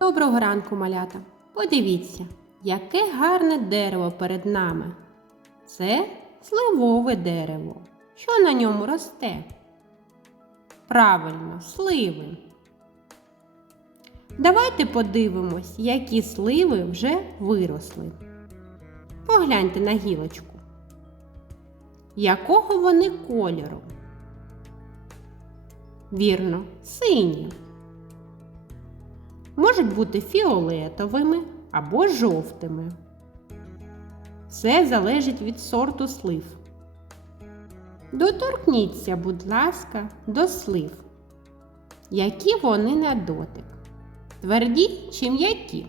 Доброго ранку, малята. Подивіться, яке гарне дерево перед нами. Це сливове дерево. Що на ньому росте? Правильно, сливи. Давайте подивимось, які сливи вже виросли. Погляньте на гілочку. Якого вони кольору? Вірно, сині. Можуть бути фіолетовими або жовтими. Це залежить від сорту слив. Доторкніться, будь ласка, до слив. Які вони на дотик? Тверді чи м'які?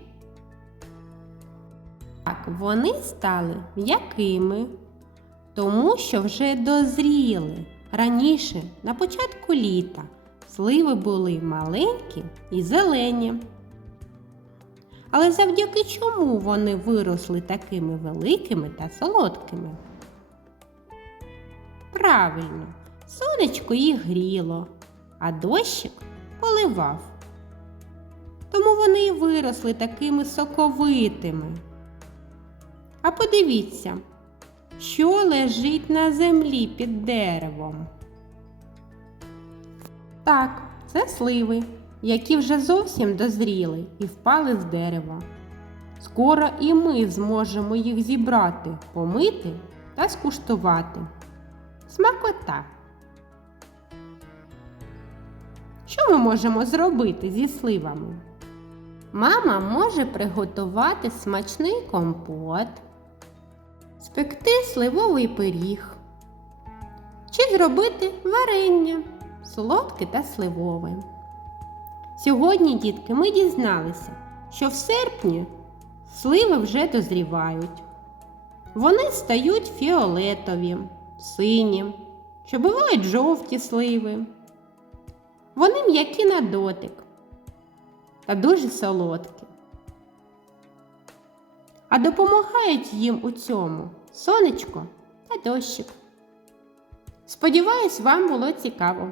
Так, вони стали м'якими, тому що вже дозріли. Раніше, на початку літа, сливи були маленькі і зелені. Але завдяки чому вони виросли такими великими та солодкими? Правильно, сонечко їх гріло, а дощик поливав. Тому вони і виросли такими соковитими. А подивіться, що лежить на землі під деревом. Так, це сливи, які вже зовсім дозріли і впали з дерева. Скоро і ми зможемо їх зібрати, помити та скуштувати. Смакота. Що ми можемо зробити зі сливами? Мама може приготувати смачний компот, спекти сливовий пиріг чи зробити варення солодке та сливове. Сьогодні, дітки, ми дізналися, що в серпні сливи вже дозрівають. Вони стають фіолетові, сині, що бувають жовті сливи. Вони м'які на дотик та дуже солодкі. А допомагають їм у цьому сонечко та дощик. Сподіваюсь, вам було цікаво.